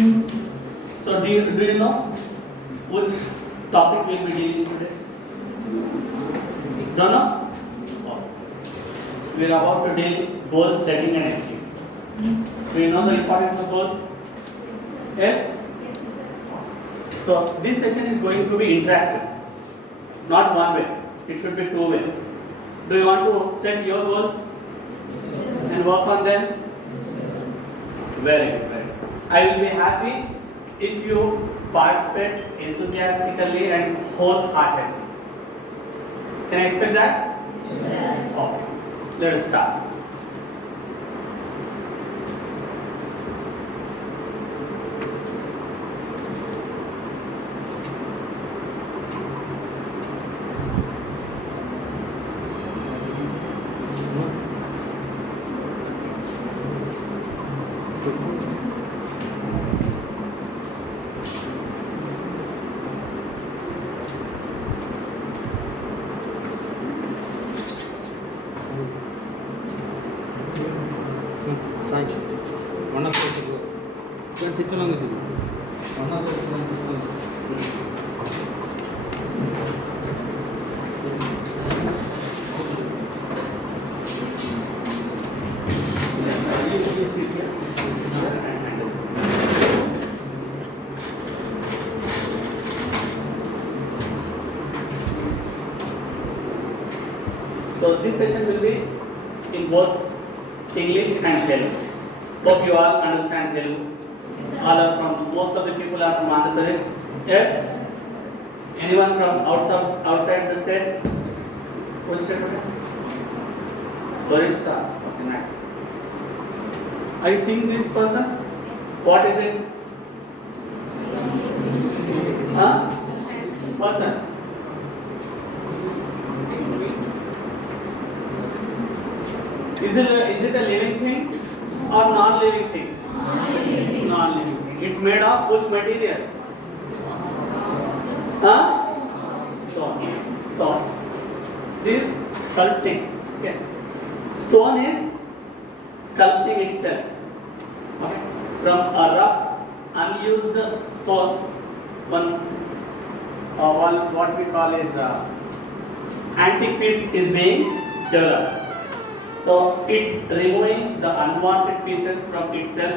So do you know which topic we'll be dealing today? Don't know? Oh. We are about to deal goal setting and achieving. Do you know the importance of goals? Yes? So this session is going to be interactive. Not one way. It should be two way. Do you want to set your goals and work on them? Very good. Very good. I will be happy if you participate enthusiastically and wholeheartedly. Can I expect that? Yes. Okay. Let us start. So this session will be in both English and Telugu. Hope you all understand Telugu. Most of the people are from Andhra Pradesh. Yes? Anyone from outside the state? Which state? Orissa. Okay, nice. Are you seeing this person? What is it? Person. Is it a living thing or non-living thing? Non-living thing. It's made of which material? Stone. So this sculpting. Okay. Stone is sculpting itself. Okay. From a rough, unused stone, what we call is antique piece is being developed. So it's removing the unwanted pieces from itself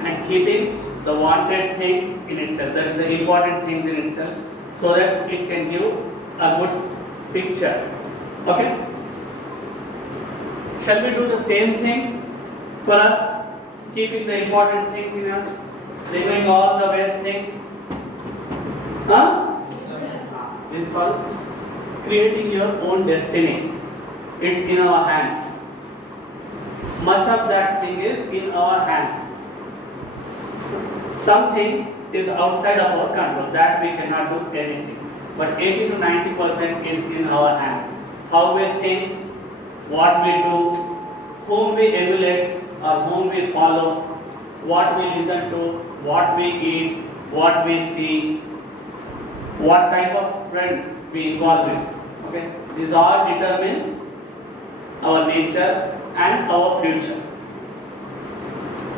and keeping the wanted things in itself. That is the important things in itself, so that it can give a good picture. Okay? Shall we do the same thing for us? Keeping the important things in us, removing all the waste things. This is called creating your own destiny. It's in our hands. Much of that thing is in our hands. Something is outside of our control, that we cannot do anything. But 80 to 90% is in our hands. How we think, what we do, whom we emulate or whom we follow, what we listen to, what we eat, what we see, what type of friends we involve in. Okay? These all determine our nature and our future.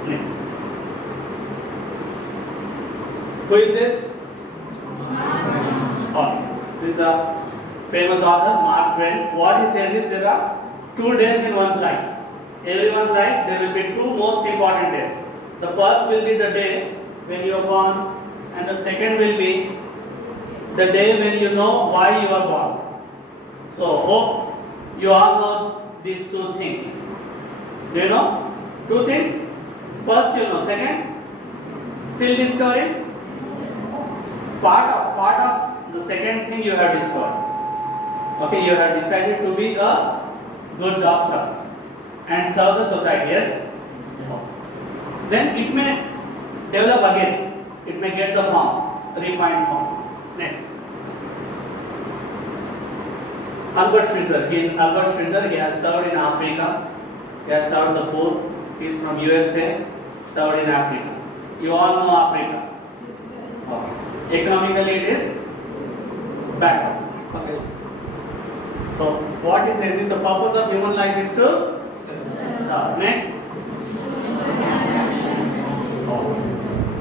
Next. Who is this? This is a famous author, Mark Twain. What he says is there are 2 days in one's life. Everyone's life, there will be 2 most important days. The first will be the day when you are born, and the second will be the day when you know why you are born. So, hope you all know these 2 things. Do you know? 2 things? First you know, second? Still discovering? Part of the second thing you have discovered. Okay, you have decided to be a good doctor and serve the society, yes? Then it may develop again. It may get the form, refined form. Next. Albert Schweitzer. He has served in Africa. He has served the poor. He is from USA, served in Africa. You all know Africa. Okay. Economically it is backward. Okay. So what he says is the purpose of human life is to serve. Next.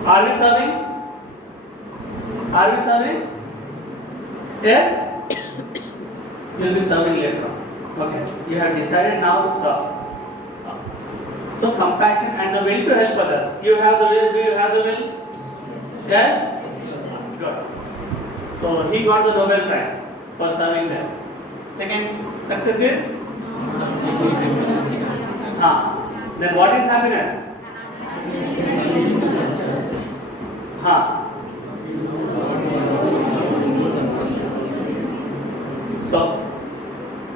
Are we serving? Are we serving? Yes? You will be serving later on. Okay. You have decided now to serve. So compassion and the will to help others. You have the will. Do you have the will? Yes? Good. So he got the Nobel Prize for serving them. Second success is? Then what is happiness? So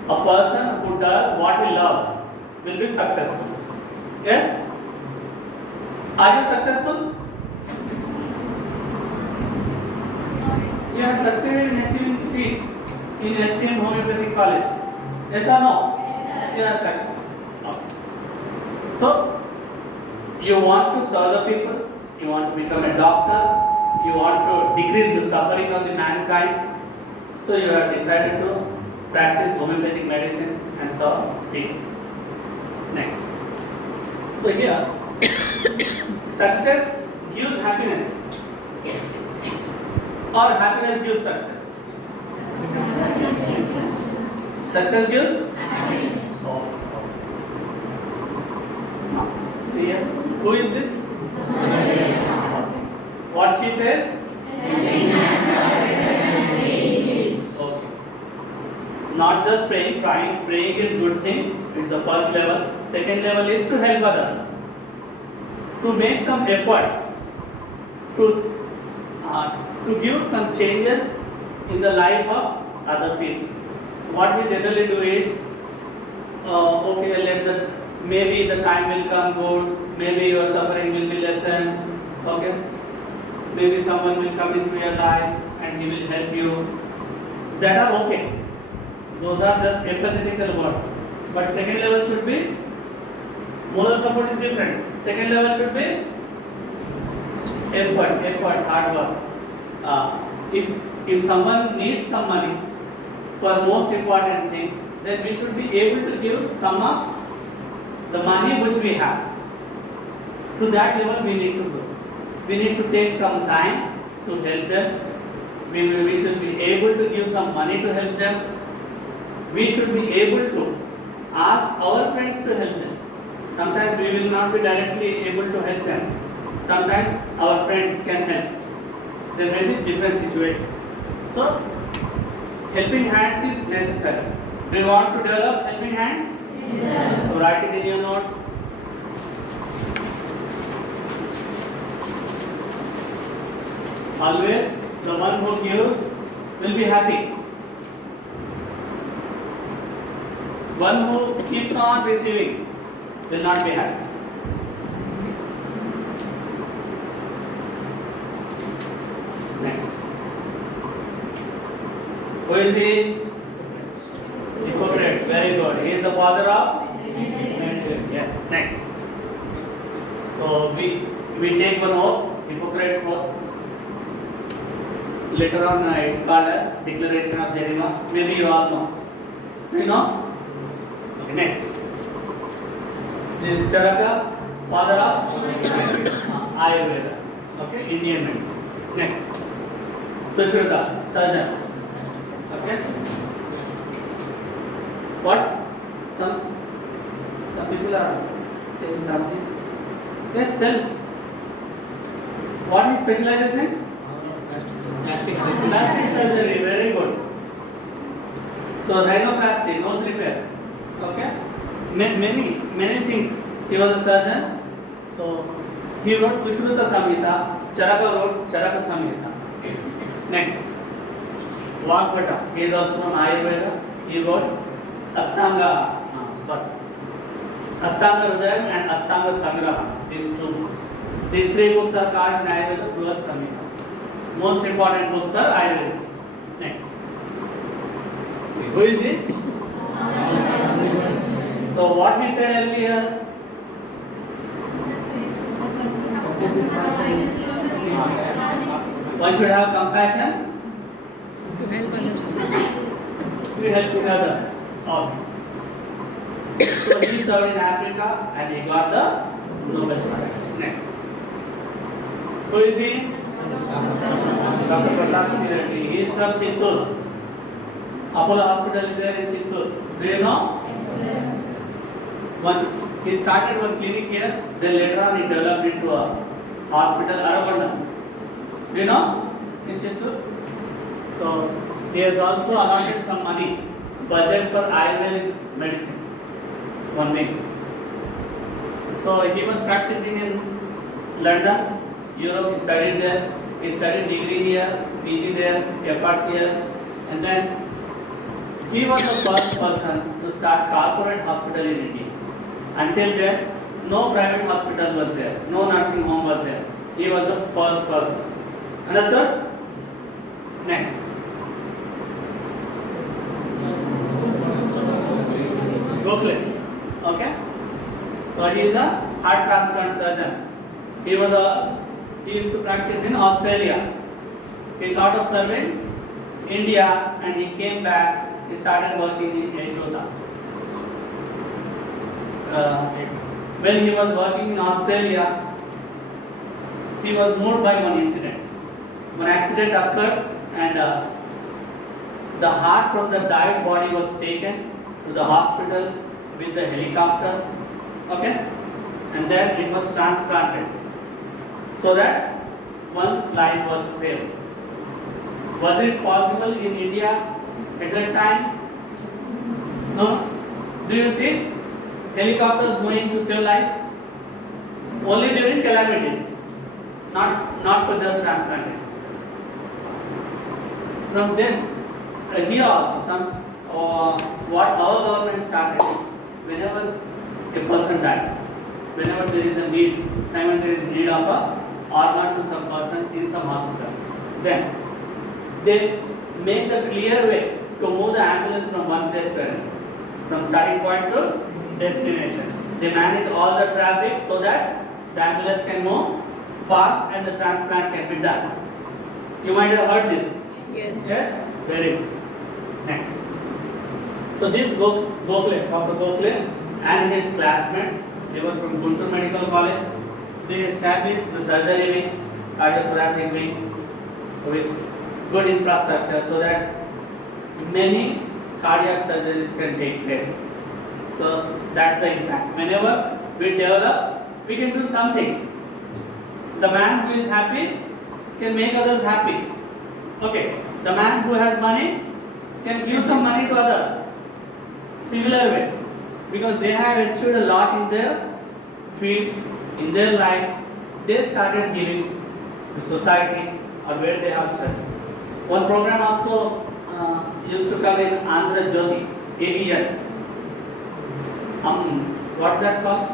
a person who does what he loves will be successful. Yes? Are you successful? You have succeeded in achieving seat in esteemed homeopathic college. Yes or no? Yes, sir. You are successful. Okay. So you want to serve the people, you want to become a doctor, you want to decrease the suffering of the mankind. So you have decided to practice homeopathic medicine and serve people. Next. So here, success gives happiness or happiness gives success? Success gives happiness. Oh. Now, see here. Who is this? What she says? Okay. Not just praying. Praying is good thing. It's the first level. Second level is to help others. To make some efforts. To give some changes in the life of other people. What we generally do is, okay, maybe the time will come good, maybe your suffering will be lessened, okay? Maybe someone will come into your life and he will help you. That are okay. Those are just empathetical words. But second level should be, moral support is different. Second level should be effort, hard work. If someone needs some money for most important thing, then we should be able to give some of the money which we have. To that level we need to go. We need to take some time to help them. We should be able to give some money to help them. We should be able to ask our friends to help them. Sometimes we will not be directly able to help them. Sometimes our friends can help. There may be different situations. So, helping hands is necessary. Do you want to develop helping hands? Yes, sir. So write it in your notes. Always the one who gives will be happy. One who keeps on receiving will not be happy. Next. Who is he? Hippocrates. Very good. He is the father of medicine. Yes. Next. So we take one oath, Hippocrates oath. Later on, it's called as Declaration of Geneva. Maybe you all know. Do you know? Okay. Next. This is Charaka, father of Ayurveda. Okay. Indian medicine. Next. Sushruta, surgeon. Okay. What's some people are saying something. Yes, tell. What he specializes in? Plastic surgery. Very good. So rhinoplasty, nose repair. Okay. Many things. He was a surgeon. So he wrote Sushruta Samhita. Charaka wrote Charaka Samhita. Next. Vagbhata. He is also from Ayurveda. He wrote Ashtanga Hridayam and Ashtanga Sangraha. These two books. These three books are called in Ayurveda Bruhat Samhita. Most important books are Ayurveda. Next. See, who is he? So what he said earlier? One should have compassion. We help others. Okay. So he served in Africa and he got the Nobel Prize. Next. Who is he? Dr. Pratap Sirati. He is from Chittoor. Apollo Hospital is there in Chittoor. Do you know? He started one clinic here, then later on he developed into a hospital, Aragonda. Do you know? In Chittoor. So he has also allotted some money, budget for Ayurvedic medicine. One thing. So he was practicing in London, Europe. He studied there. He studied degree here, PG there, FRCS, and then he was the first person to start corporate hospital in India. Until then, no private hospital was there, no nursing home was there. He was the first person. Understood? Next. Gokhale. Okay? So he is a heart transplant surgeon. He used to practice in Australia. He thought of serving India and he came back. He started working in Yashoda. When he was working in Australia, he was moved by one incident. One accident occurred and the heart from the died body was taken to the hospital with the helicopter, okay, and then it was transplanted so that one's life was saved. Was it possible in India at that time? No. Do you see helicopters moving to save lives? Only during calamities, not for just transplantations. From then, here also what our government started, whenever a person dies, whenever there is a need, Simon, there is need of a organ to some person in some hospital, then they make the clear way to move the ambulance from one place to another, from starting point to destination. They manage all the traffic so that the ambulance can move fast and the transplant can be done. You might have heard this. Yes. Yes? Very good. Next. So this Gokhale, Dr. Gokhale and his classmates, they were from Guntur Medical College. They established the surgery wing, cardiothoracic wing with good infrastructure so that many cardiac surgeries can take place. So that's the impact. Whenever we develop, we can do something. The man who is happy can make others happy. Okay. The man who has money can give some money to others. Similar way. Because they have achieved a lot in their field, in their life, they started giving the society or where they have studied. One program also used to come in Andhra Jyoti, ABL. What's that called?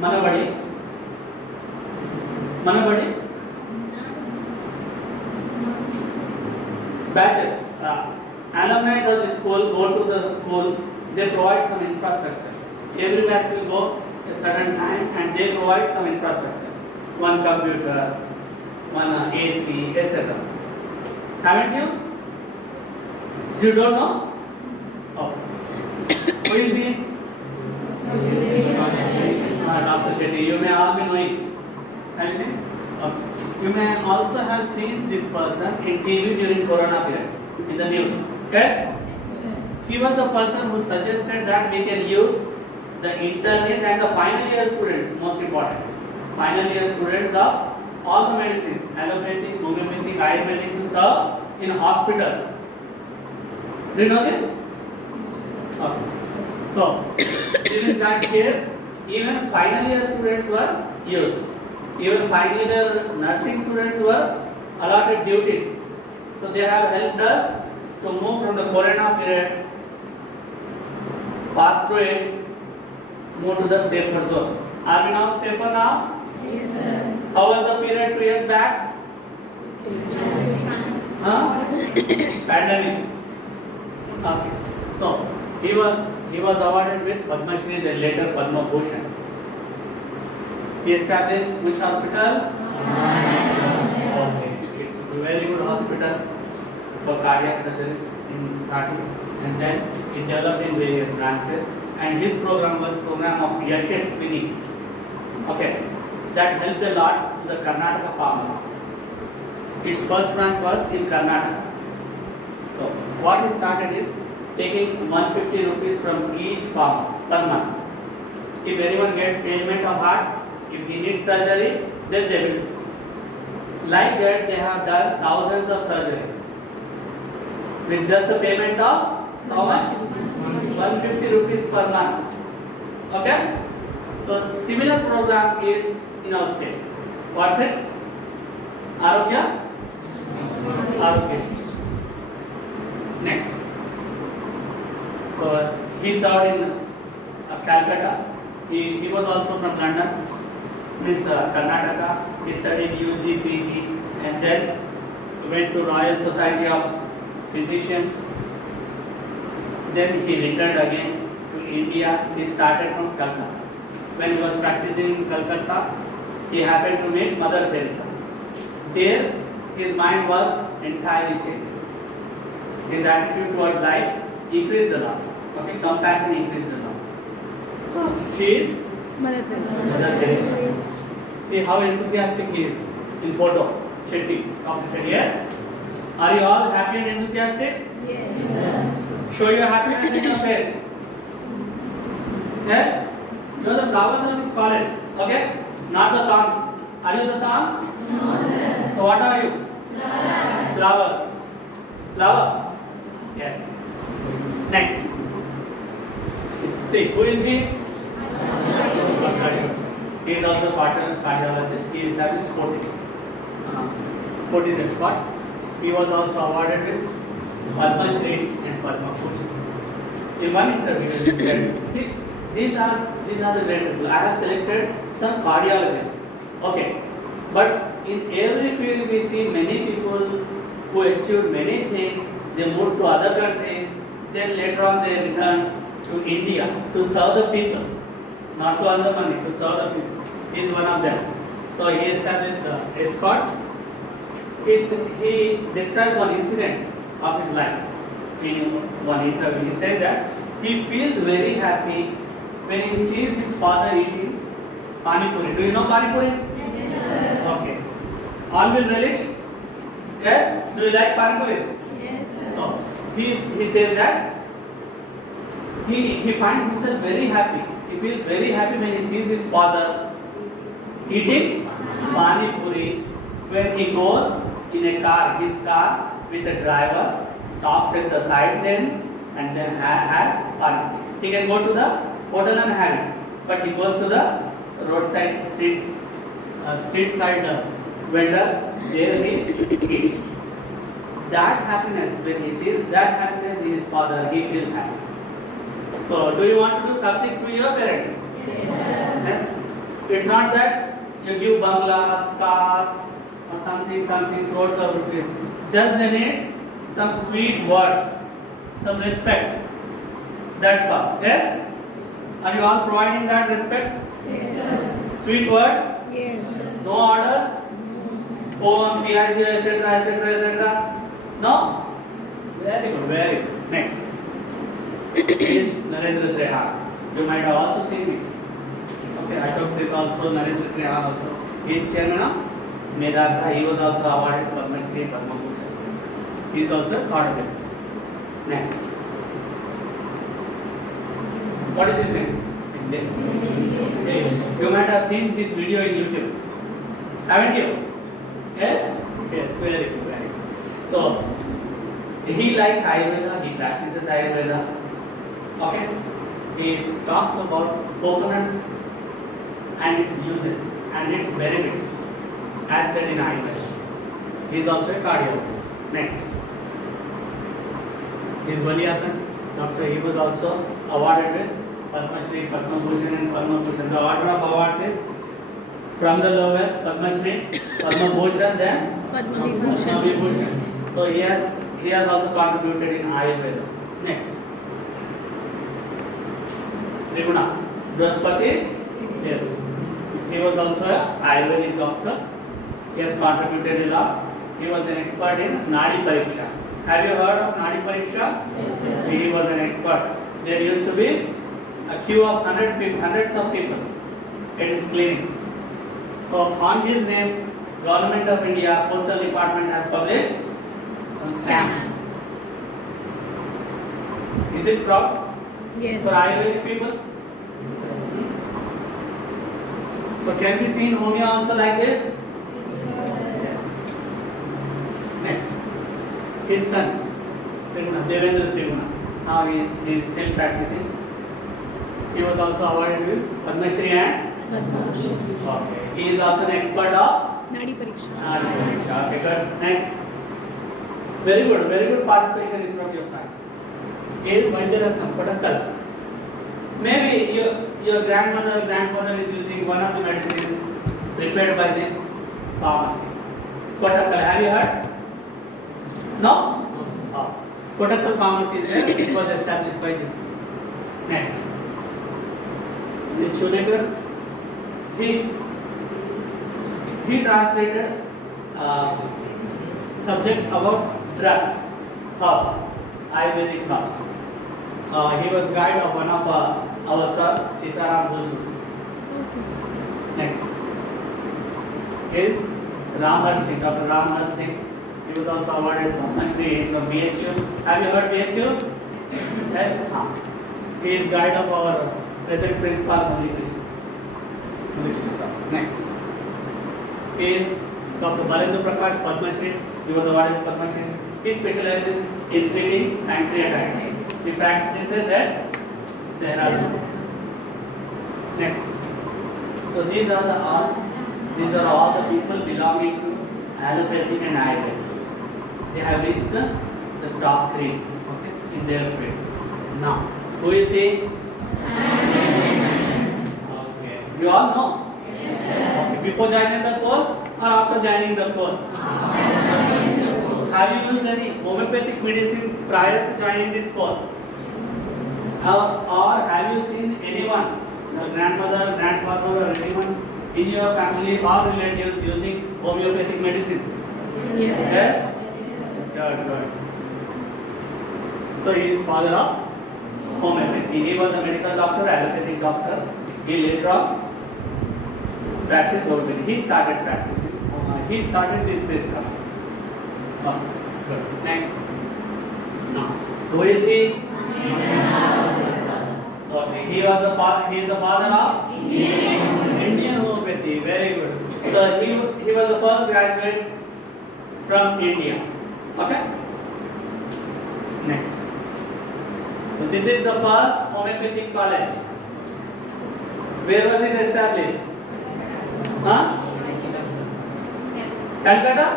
Manabadi. Batches. Alumni of the school go to the school, they provide some infrastructure. Every batch will go a certain time and they provide some infrastructure. One computer, one AC, etc. Haven't you? You don't know? Oh. Who is he? Dr. Shetty. You may all be knowing. Have you seen? Okay. You may also have seen this person in TV during Corona period, in the news. Yes? He was the person who suggested that we can use the internees and the final year students, most important. Final year students of all the medicines, allopathic, homeopathic, ayurvedic, to serve in hospitals. Do you know this? Okay. So, during that year, even final year students were used. Even final year nursing students were allotted duties. So, they have helped us to move from the Corona period, pass through it, move to the safer zone. Are we now safer now? Yes, sir. How was the period 2 years back? Pandemic. Okay. So he was awarded with Padma Shri, then later Padma Bhushan. He established which hospital? Okay. It's a very good hospital for cardiac surgeries in starting, and then it developed in various branches. And his program was program of Yashaswini. Okay. That helped a lot to the Karnataka farmers. Its first branch was in Karnataka. So what he started is taking 150 rupees from each farmer per month. If anyone gets ailment of heart, if he needs surgery, then they will do. Like that, they have done thousands of surgeries with just a payment of how much? 150 rupees per month. Okay? So similar program is in our state. What's it? Arogya? Arogya. Next. So he served in Calcutta. He was also from London, means Karnataka. He studied UG, PG, and then went to Royal Society of Physicians. Then he returned again to India. He started from Calcutta. When he was practicing in Calcutta, he happened to meet Mother Teresa. There, his mind was entirely changed. His attitude towards life increased a lot. Okay, compassion increased a lot. So she is Mother Teresa. Mother Teresa. See how enthusiastic he is in photo. Shetty, Dr. Shetty, yes? Are you all happy and enthusiastic? Yes. Show your happiness in your face. Yes? You are the flowers of this college. Okay? Not the thorns. Are you the thorns? No, sir. So what are you? Flowers. Flower? Yes. Next. See, who is he? He is also cardiologist. He established 40s escorts. He was also awarded with Padma Shri and Padma Bhushan. In one interview, he said, these are the great people. I have selected some cardiologists. Okay, but in every field we see many people who achieved many things. They moved to other countries. Then later on they returned to India to serve the people, not to earn the money, to serve the people. He is one of them. So he established escorts. He describes one incident of his life in one interview. He says that he feels very happy when he sees his father eating pani puri. Do you know pani puri? Yes, sir. Okay. All will relish? Yes? Do you like pani puris? Yes, sir. So he says that he finds himself very happy. He feels very happy when he sees his father eating pani puri. When he goes in a car, his car with a driver, stops at the side lane and then has pani puri. He can go to the hotel and have it, but he goes to the roadside street side vendor, there he eats. That happiness, when he sees that happiness in his father, he feels happy. So, do you want to do something to your parents? Yes, sir. Yes? It's not that you give bungalows, cars, or something, crores of rupees. Just they need some sweet words, some respect. That's all. Yes? Are you all providing that respect? Yes, sir. Sweet words? Yes, sir. No orders? Poem, PIG, etc. No? Very good, very good. Next. Is Narendra Trehan. You might have also seen him. Okay, Ashok Seth also, Narendra Trehan also. He is chairman of Medha. He was also awarded Padma Shri, Padma Bhushan. He is also a cardiologist. Next. What is his name? You might have seen this video in YouTube. Haven't you? Yes? Yes, very good, very good. So, he likes Ayurveda, he practices Ayurveda. Okay? He talks about coconut and its uses and its benefits as said in Ayurveda. He is also a cardiologist. Next. He is Valiatan, doctor. He was also awarded with Padma Shri, Padma Bhushan and Padma Bhushan. The order of awards is from the lowest Padma Shri, Padma Bhushan, then Padma Padma Vibhushan. Vibhushan. So he has also contributed in Ayurveda. Next. Tribuna. Brahaspati. Yes. He was also an Ayurvedic doctor. He has contributed a lot. He was an expert in Nadi Pariksha. Have you heard of Nadi Pariksha? Yes, sir. He was an expert. There used to be a queue of hundreds of people. It is cleaning. So on his name, Government of India, Postal Department has published stamp. Is it proud Yes. for Ayurvedic people? So can we see in Homeo also like this? Yes. Next, his son, Triguna, Devendra Triguna. Now he is still practicing. He was also awarded with Padma Shri and okay. He is also an expert of Nadi Pariksha. Okay, good. Next. Very good participation is from your side. Is Vaidyaratnam Kottakkal. Maybe your grandmother or grandfather is using one of the medicines prepared by this pharmacy. Kottakkal, have you heard? No? Oh. Kottakkal pharmacy is there. It was established by this. Next. This Chunekar. He translated subject about drugs, herbs, Ayurvedic herbs. He was guide of one of our sir, Sitaram Bulsu. Next is Ramhar Singh, Dr. Ramhar Singh. He was also awarded Padma Shri. He is from BHU. Have you heard BHU? Yes. He is guide of our present principal, Murali Krishna sir. Next is Dr. Balendra Prakash, Padma Shri. He was awarded Padma Shri. He specializes in treating pancreatitis. He practices at Dehradun. Next. So these are all the people belonging to allopathic and Ayurvedic. They have reached the top three, okay, in their field. Now, who is he? Okay. You all know? Okay. Before joining the course or after joining the course? Have you used any homeopathic medicine prior to joining this course? Or have you seen anyone, your grandmother, grandfather, or anyone in your family or relatives using homeopathic medicine? Yes? Good. So he is father of homeopathy. He was a medical doctor, allopathic doctor. He later on practiced homeopathy. He started practicing. He started this system. Good. Next. Now, who is he? Okay. He is the father of Indian homeopathy. Very good. So he was the first graduate from India. Okay. Next. So this is the first homeopathic college. Where was it established? Calcutta?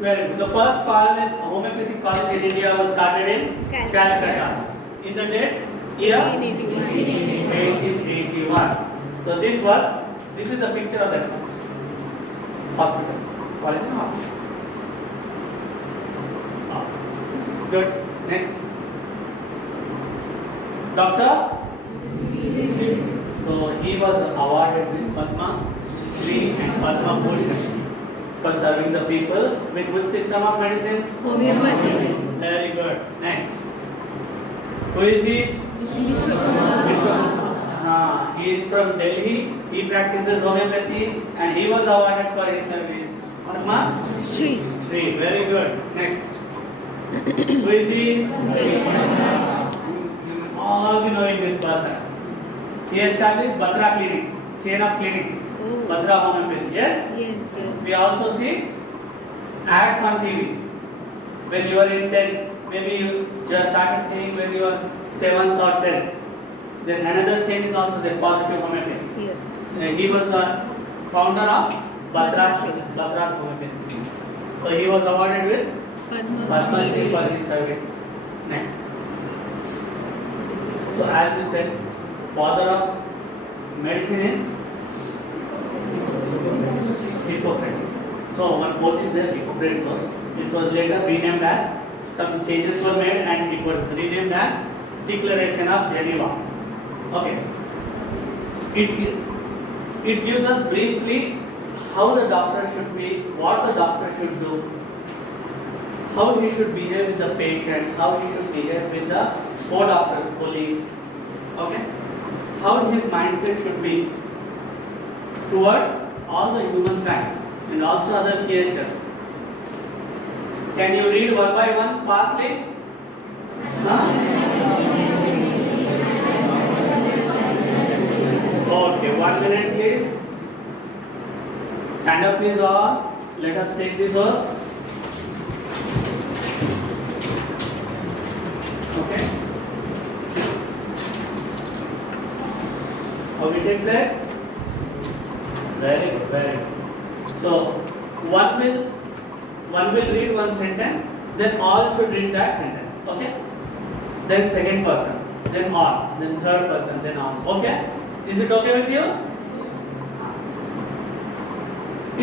Very good. The first college, homeopathic college in India was started in Calcutta. In the date? Year? 1881. So this is the picture of that hospital. College and hospital. Good. Next. Doctor? So he was awarded with Padma Shri and Padma Bhushan for serving the people with which system of medicine? Homeopathic. Very good. Next. Who is he? He is from Delhi. He practices homeopathy and he was awarded for his service. Padma Shri. Shri. Very good. Next. Who is he? You all be knowing this person. He established Batra clinics, chain of clinics. Batra homeopathy. Yes? Yes. We also see ads on TV. When you are in 10, maybe you have started seeing when you are 7th or 10th. Then another chain is also there, positive homeopathy. Yes. He was the founder of Batra Batra's homeopathy. So he was awarded with Padma Shri for his service. Next. So as we said, father of medicine is Hippocrates. So one quote is there, Hippocrates. So this was later renamed as, some changes were made and it was renamed as Declaration of Geneva. Okay. It gives us briefly how the doctor should be, what the doctor should do, how he should behave with the patient, how he should behave with the co-doctors, colleagues. Okay. How his mindset should be towards all the humankind. and also other creatures. Can you read one by one fastly? Huh? Okay, 1 minute please. Stand up please all. Let us take this oath. Okay. How we take that? Very good, very good. So one will read one sentence, then all should read that sentence. Okay? Then second person, then all, then third person, then all. Okay? Is it okay with you?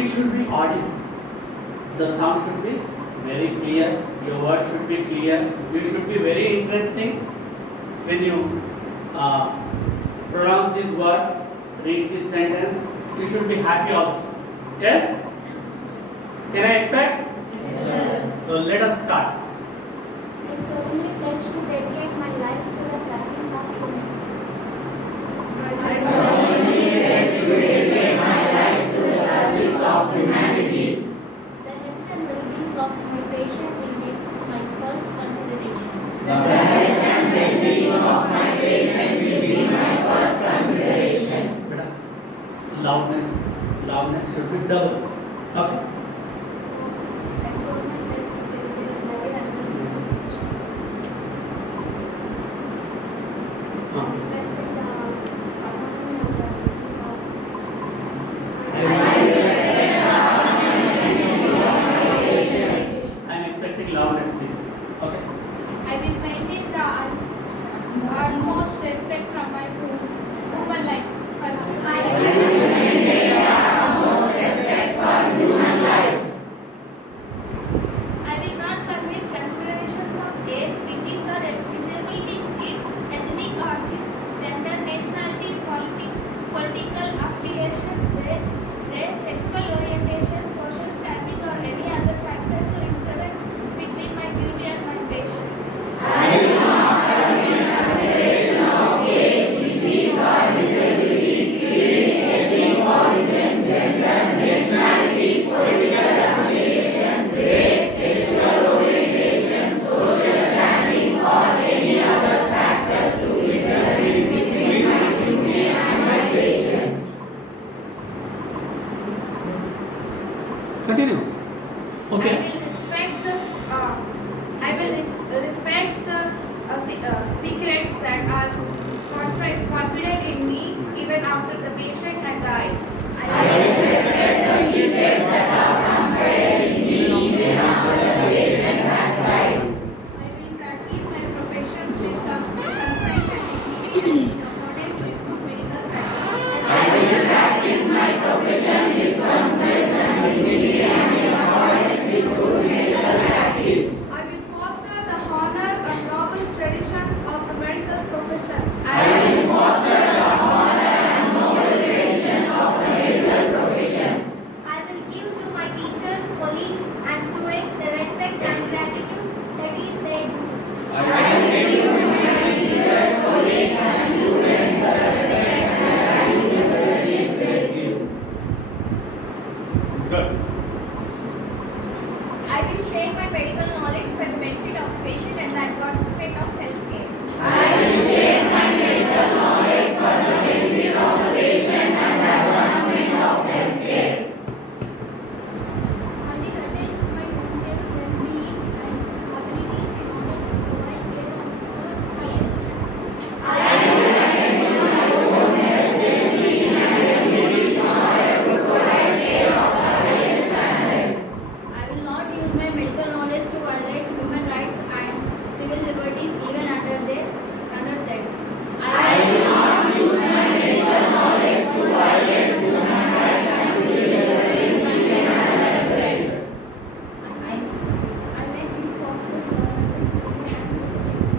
It should be audible. The sound should be very clear. Your words should be clear. You should be very interesting when you pronounce these words, read this sentence. You should be happy also. Yes? Can I expect? Yes, sir. So let us start. I solemnly pledge to dedicate my life to the service of humanity. I solemnly pledge to dedicate my life to the service of humanity. The health and well-being of my patient will be my first consideration. The health and well-being of my patient will be my first consideration. Beta, loudness should be double. Okay. So, I solemnly pledge to dedicate my life and consideration. Respect the autonomy of the I will respect the autonomy of my patient. I am expecting loudness, please. Okay. I will maintain the utmost respect from my human life. I will maintain the utmost respect for human life. I will not permit considerations of age, disease or disability, creed, ethnic origin, gender, nationality, political affiliation, race, sexual orientation, social standing or any other factor to intervene between my duty and my patient. I will not permit consideration of age, disease or disability, creed, ethnic origin, gender, nationality, political affiliation, race, sexual orientation, social standing, or any other factor to intervene between my duty and my patient. Continue. Okay. I will respect the secrets that are confident in me even after the patient had died. I will respect the secrets that are confided in me even after the patient has died. I will practice my professions with concise and dignity in accordance with medical practice. I will practice my profession with concise and dignity and in accordance with good medical practice. I will foster the honor and noble traditions of the medical profession. I will foster the honor and noble traditions of the medical professions. I will give to my teachers, colleagues and students the respect and gratitude that is their due. I will give to my teachers, colleagues, and students the respect and gratitude that is their due. Good. I will share my medical knowledge for the benefit of the patient and the advancement of healthcare. I will share my medical knowledge for the benefit of the patient and the advancement of healthcare. I will attend to my own health, well-being and abilities in order to provide care of the highest standard. I will attend to my own health, well-being, and abilities in order to provide care of the highest standard. I will not use my medical knowledge to violate human rights and civil liberties even under that. I will not use my medical knowledge to violate human rights and civil liberties even under that. I make these promises solemnly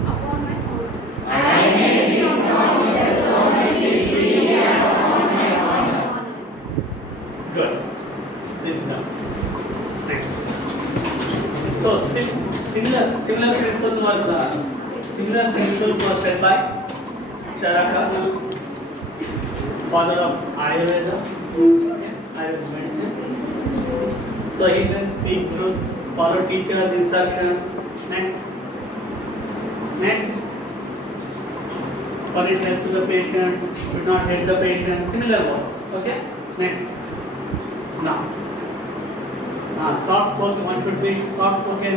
upon my oath. I make these promises solemnly, freely, and upon my honor. Good. Listen up. Next. So similar principles was said by Charaka, father of Ayurveda, Ayurveda medicine. So he says speak truth, follow teachers' instructions. Next. Furnish help to the patients, should not hate the patient. Similar words. Okay. Next. Now, soft spoken. One should be soft spoken,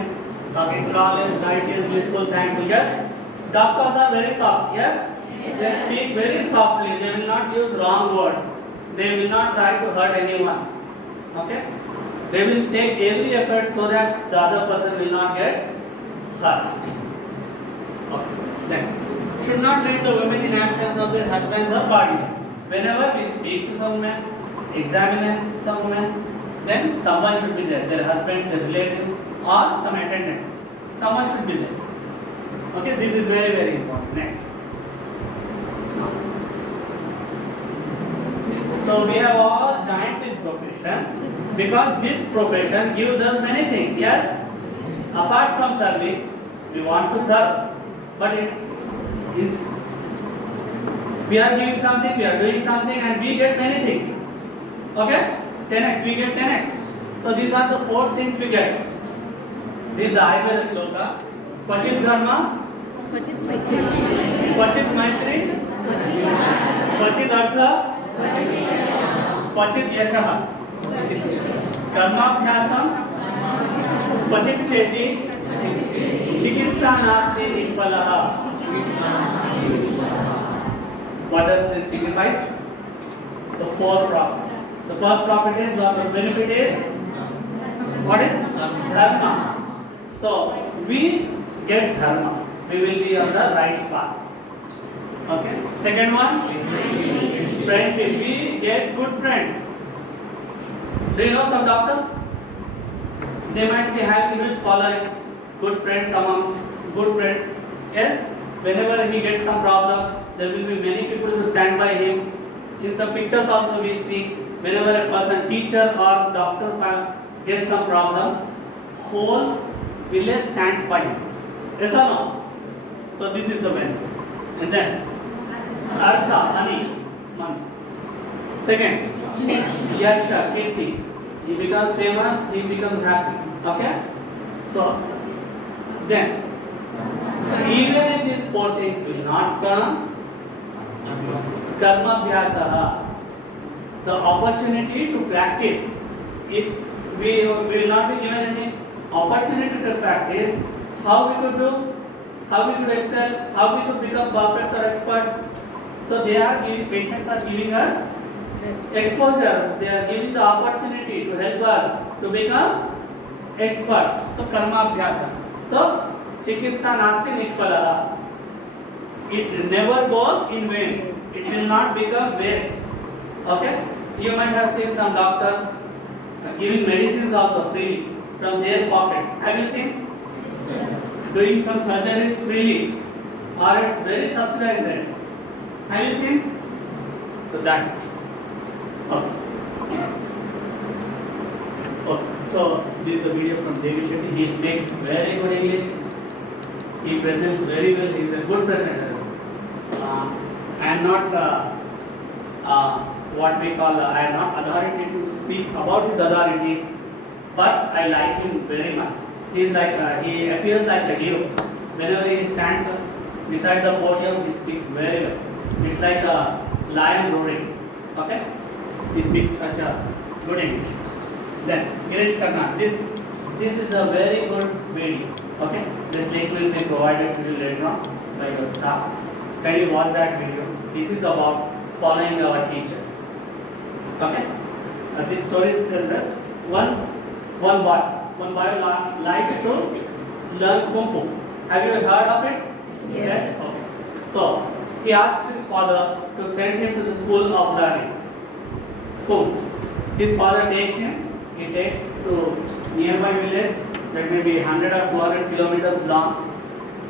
talking flawless, righteous, blissful, thankful. Yes. Doctors are very soft. Yes. They speak very softly. They will not use wrong words. They will not try to hurt anyone. Okay. They will take every effort so that the other person will not get hurt. Okay. Then, should not treat the women in absence of their husbands or partners. Whenever we speak to some men, examine some women, then someone should be there. Their husband, their relative, or some attendant. Someone should be there. Okay, this is very, very important. Next. So we have all joined this profession because this profession gives us many things. Yes? Apart from serving, we want to serve. But it is, we are giving something, we are doing something, and we get many things. Okay? 10x, we get 10x. So these are the 4 things we get. This is the Ayurveda shloka. Pachit dharma, Pachit maitri, Pachit artha, Pachit yashaha, Karmabhyasam, Pachit cheti, Chikitsa nasti nishpalaha. What does this signify? So 4 profits. The first profit is, or the benefit is, what is? Dharma. So we get dharma. We will be on the right path. Okay. Second one, friendship. We get good friends. Do you know some doctors? They might be having huge following, good friends among good friends. Yes. Whenever he gets some problem, there will be many people to stand by him. In some pictures also we see, whenever a person, teacher or doctor gets some problem, whole village stands by him. Yes or no? So this is the benefit. And then, artha, money. Second, yasha, kirti. He becomes famous, he becomes happy. Okay? So, then, even if these 4 things will not come, karma abhyasaha, the opportunity to practice. If we will not be given any opportunity to practice, how we could do, how we could excel, how we could become perfect or expert. So they are giving, patients are giving us exposure. They are giving the opportunity to help us to become expert. So karma abhyasa. So chikitsa nasti nishpalaha. It never goes in vain. It will not become waste. Okay? You might have seen some doctors giving medicines also freely from their pockets. Have you seen? Doing some surgeries freely, or it's very subsidized. Have you seen? So that. Okay. Okay. So this is the video from Devi Shetty. He speaks very good English. He presents very well. He is a good presenter. I am not what we call, I am not authority to speak about his authority, but I like him very much. He is like, he appears like a hero. Whenever he stands beside the podium, he speaks very well. It's like a lion roaring. Okay? He speaks such a good English. Then, Girish Karna, this is a very good video. Okay? This link will be provided to you later on by your staff. Can you watch that video? This is about following our teachers. Okay? This story tells that one boy likes to learn Kung Fu. Have you heard of it? Yes. Okay. So he asks his father to send him to the school of learning Kung Fu. His father takes him. He takes to nearby village that may be 100 or 200 kilometers long.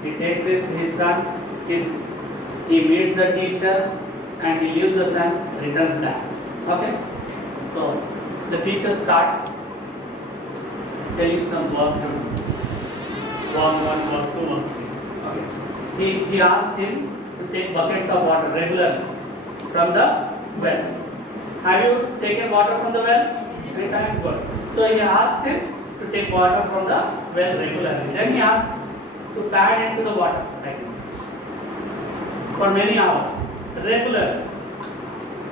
He takes his son. He meets the teacher and he leaves the son, returns back. Okay? So the teacher starts telling some work to do. Work 1, work 2, work 3. Okay. He asks him to take buckets of water regularly from the well. Have you taken water from the well? Anytime? Good. So he asks him to take water from the well regularly. Then he asks to pad into the water like this for many hours, regularly.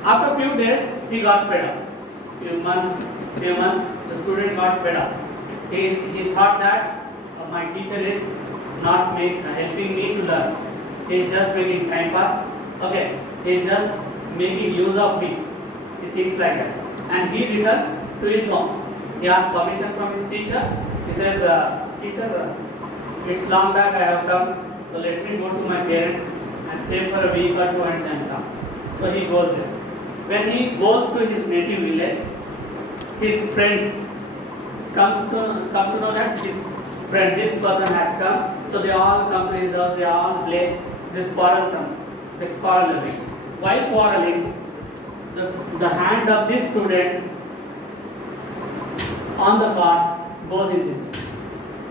After a few days, he got fed up. Few months, the student got fed up. He thought that my teacher is not helping me to learn. He is just making time pass. Okay, he is just making use of me. He thinks like that. And he returns to his home. He asks permission from his teacher. He says, teacher, it's long back I have come, so let me go to my parents and stay for a week or two and then come. So he goes there. When he goes to his native village, his friends come to know that this person has come. So they all come to his house, they all play this quarrelsome. They quarrel a bit. While quarreling, the hand of this student on the card goes in this way.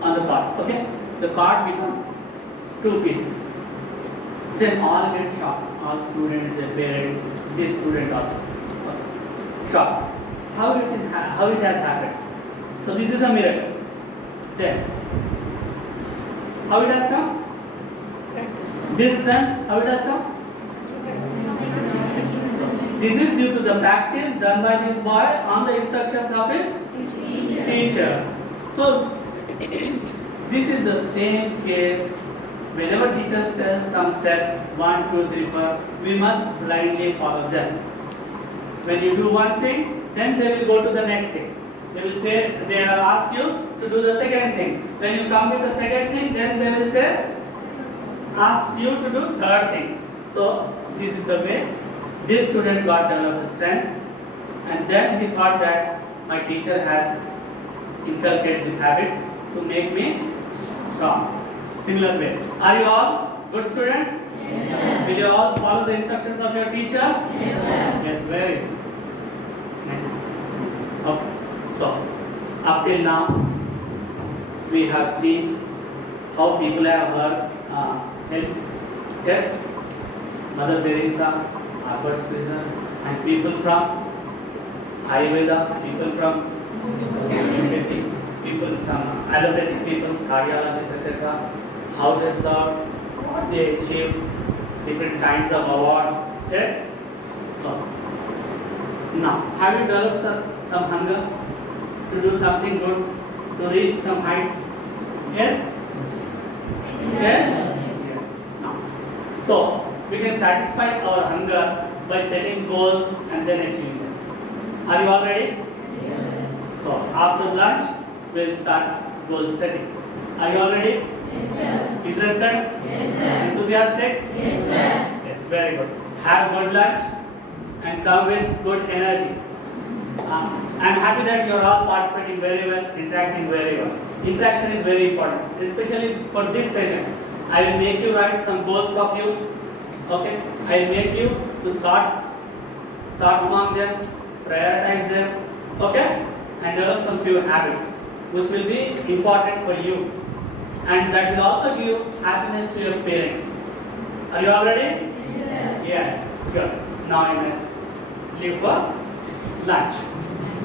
On the card, okay? The card becomes two pieces. Then all get shocked. All students, their parents, this student also. Okay. Shocked. How it has happened. So this is a miracle. Then how it has come? This time, how it has come? This is due to the practice done by this boy on the instructions of his teachers. So this is the same case. Whenever teachers tell some steps, 1, 2, 3, 4, we must blindly follow them. When you do one thing, then they will go to the next thing. They will say, they will ask you to do the second thing. When you come with the second thing, then they will say, ask you to do third thing. So this is the way this student got developed strength, and then he thought that my teacher has inculcated this habit to make me strong. Similar way. Are you all good students? Yes, sir. Will you all follow the instructions of your teacher? Yes, sir. Yes, very good. Next. Okay. So, up till now, we have seen how people have helped. Yes, Mother Teresa, Albert Schweitzer, and people from Ayurveda, people from homeopathy, people, some allopathic people, cardiologists, etc. How they serve, what they achieve, different kinds of awards. Yes? So, now, have you developed some hunger to do something good, to reach some height? Yes? Yes? Yes. Now, so, we can satisfy our hunger by setting goals and then achieving them. Are you all ready? Yes, sir. So, after lunch, we'll start goal setting. Are you all ready? Yes, sir. Interested? Yes, sir. Enthusiastic? Yes, sir. Yes, very good. Have good lunch and come with good energy. I'm happy that you're all participating very well, interacting very well. Interaction is very important, especially for this session. I will make you write some goals for you. Okay? I will make you to sort among them, prioritize them. Okay? And develop some few habits which will be important for you. And that will also give happiness to your parents. Are you all ready? Yes, sir. Yes. Good. Now you must leave for lunch.